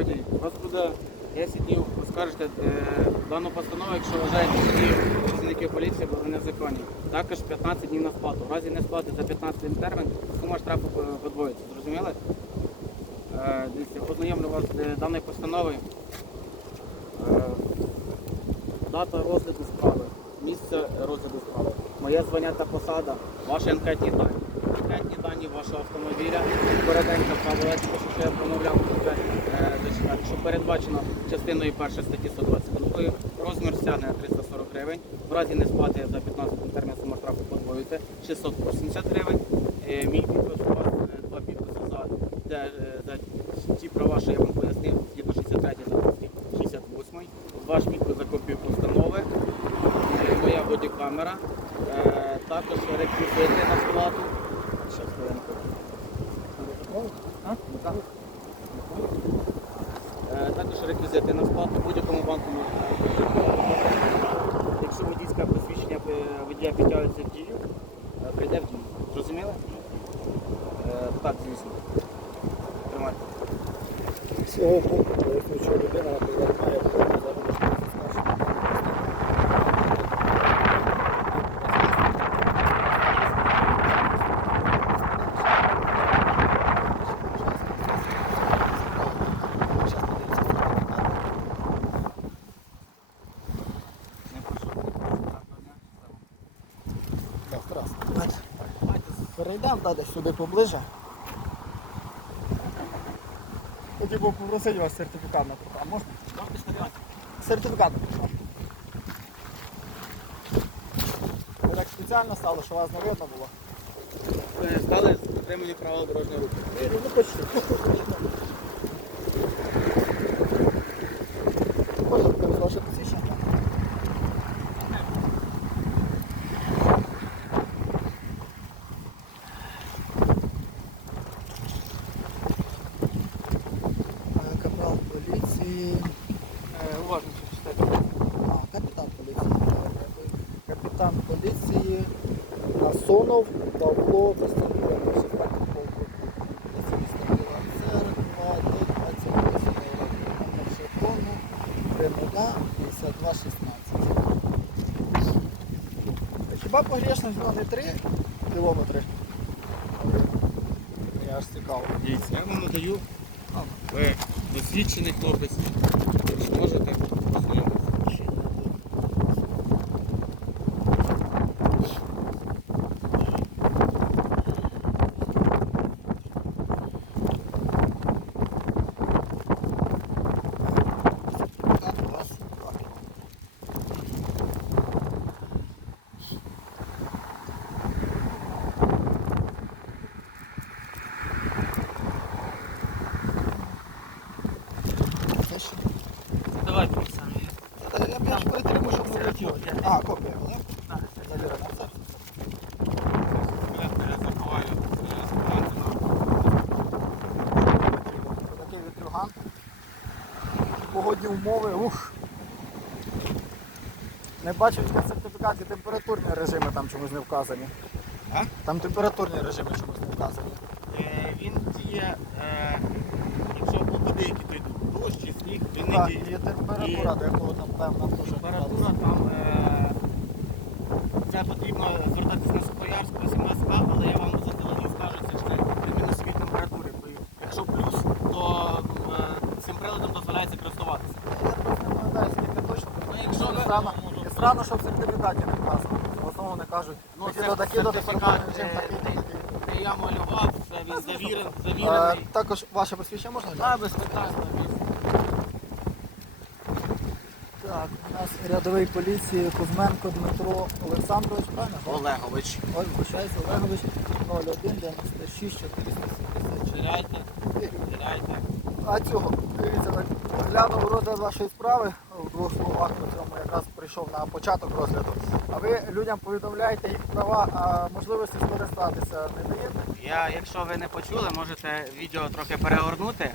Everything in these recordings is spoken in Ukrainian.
У вас буде 10 днів оскаржити е, дану постанову, якщо вважаєте, дії працівників поліції були незаконні. Також 15 днів на сплату. У разі не сплати за 15 днів термін, сума штрафу подвоїться. Зрозуміли? Е, дивіться, ознайомлю вас з даною постановою. Е, дата розгляду справи, місце розгляду справи, моє звання та посада, ваші анкетні дані. Анкетні дані вашого автомобіля, коротенька правилечка, що я промовляв, е, що передбачено частиною 1 статті 122, розмір стягнення 340 гривень, в разі несплати за 15 термін сума штрафу подвоюється 680 гривень. Е, Мій підпис у вас е, два підписи за, де, за ті права, що я вам пояснив, згідно 63 статті 68. Ваш підпис за копію постанови, е, бодікамера, е, також реквізити на сплату. Щас, хвилинку. Е, Також реквізити на сплату в будь-якому банку. Якщо водійське посвідчення е, водія підтягується в дію, прийде в дію. Зрозуміли? Так, звісно. Тримайте. Цього пункту пояснюючи людина, наприклад, має Раз. Перейдемо далі сюди поближе. Хотів би попросити вас сертифікат на права. Можна? Сертифікат на. Ви так спеціально стало, що вас не видно було. Стали з дотримання правил дорожнього руху. Ну, почти. Можна подивитися ваше посвідчення? Е, Капрал Е, читайте. А, капітан поліції. Капітан поліції Насонов Павло Костянтинович, Церква, до 28 року. 52 16. Хіба погрішність була не 3 кілометри? Я аж цікаво. Дивіться, я вам надаю. Ви досвідчений хлопець. Можете, ознайомитися. Сертифікат у вас. Так. Це що? Давайте, Олександр. Та Я б ж летіло. А, копія, да? Завірена. Це. Я заховаю документи на Такий вітрюган. Погодні умови, ух. Не бачив на сертифікаті температурні режими там чомусь не вказані. А? Там температурні режими чомусь не вказані. Е, Він діє, е, якщо опади, які то йдуть, дощ чи сніг, він не Так, діє. Температура, до якого там певна теж Температура там, е, це потрібно звертатися на Сухоярську, 18К, але я вам за телефон скажу, це не при мінусовій температурі. Якщо плюс, то е, цим приладом дозволяється користуватися. Я просто не пам'ятаю, скільки точно. Ну, якщо ви- странно, странно, що в сертифікаті не вказано. В основному не кажуть, Ну, це сертифікат, е, не я малював, це він Е, завірений. Також ваше посвідчення можна? А, без питань. Так, у нас рядовий поліції Кузьменко Дмитро Олександрович, правильно? Олегович. Ой, вибачаюся, Олегович 01 96 470. Чиляйте, чиляйте. А цього, дивіться, так, глянув розгляд вашої справи в двох словах, по цьому якраз прийшов на початок розгляду. А ви людям повідомляєте їх права, а можливості скористатися не даєте? Я, якщо ви не почули, можете відео трохи перегорнути.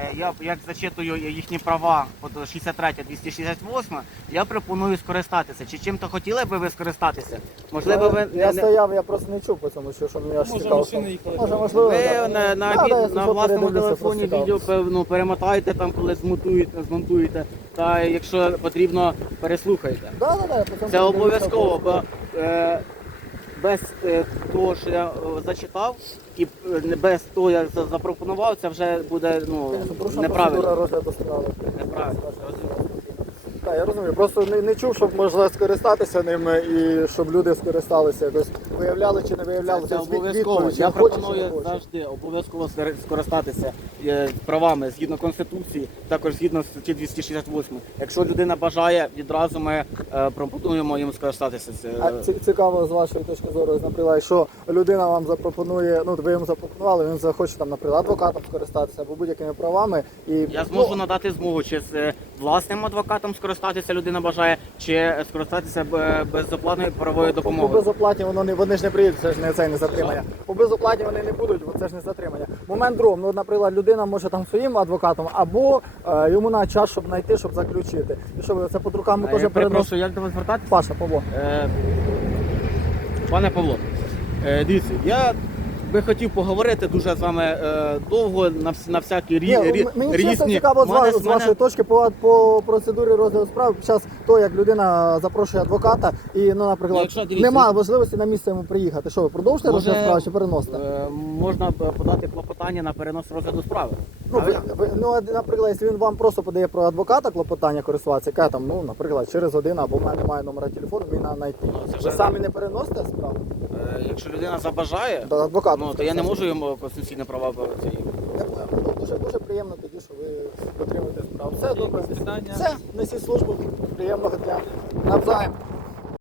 Е, Я як зачитую їхні права от 63 268 я пропоную скористатися. Чи чим-то хотіли би ви скористатися? Можливо, ви я не- стояв, я просто не чув по цьому, що, що мені аж Може, цікаво. машини їхали. Може, можливо, ви да. на, на, Да, да, я на власному телефоні просто цікаво. відео певно перемотайте там, коли змонтуєте, змонтуєте. Та якщо потрібно, переслухайте. Да, да, да, я по цьому Це обов'язково, бо е, е, що я е, зачитав, і е, без того, як запропонував, це вже буде ну, неправильно. розгляду справи. Неправильно. Я розумію. Просто не, не чув, щоб можна скористатися ними і щоб люди скористалися якось. Виявляли чи не виявляли. Це Тобто обов'язково. Я пропоную завжди обов'язково скористатися е, правами згідно конституції, також згідно статті 268. Якщо людина бажає, відразу ми е, пропонуємо їм скористатися. Це, А цікаво з вашої точки зору, наприклад, якщо людина вам запропонує, ну ви йому запропонували, він захоче там, наприклад, адвокатом скористатися або будь-якими правами. І Я зможу ну, надати змогу, чи з е, власним адвокатом скористатися людина бажає, чи е, скористатися б- безоплатною правовою По допомогою. безоплаті воно не вони ж не приїдуть, це ж не це не затримання. По безоплаті вони не будуть, бо це ж не затримання. Момент другом, ну, наприклад, людина може там своїм адвокатом, або е, йому на час, щоб знайти, щоб заключити. І що ви це під руками Е, теж Я переносите? перепрошую, як до вас звертатися? Паша, Павло. Е, Пане Павло, е, дивіться, я би хотів поговорити дуже з вами е, довго на, вс- на всякі рі, рі, мені чесно різні. цікаво з, Мене- ва- з мене- вашої точки по, по процедурі розгляду справ під час того, як людина запрошує адвоката, і ну, Ну, наприклад, якщо, дивіться, немає можливості на місце йому приїхати. Що ви продовжите Може, розгляд справи чи переносите? Е, можна б подати клопотання на перенос розгляду справи. Ну, ви, ви, ну, а, наприклад, якщо він вам просто подає про адвоката клопотання користуватися, яка там, ну, наприклад, через годину або в мене немає номера телефону, мені треба знайти. Ну, це Ви вже- самі не переносите справу Е, якщо людина забажає, до адвоката? Ну то я не можу йому конституційне права б- Я понял. Ну, дуже, дуже приємно тоді, що ви отримуєте справу. Все добре. Все, несіть службу. Приємного дня. Навзаєм.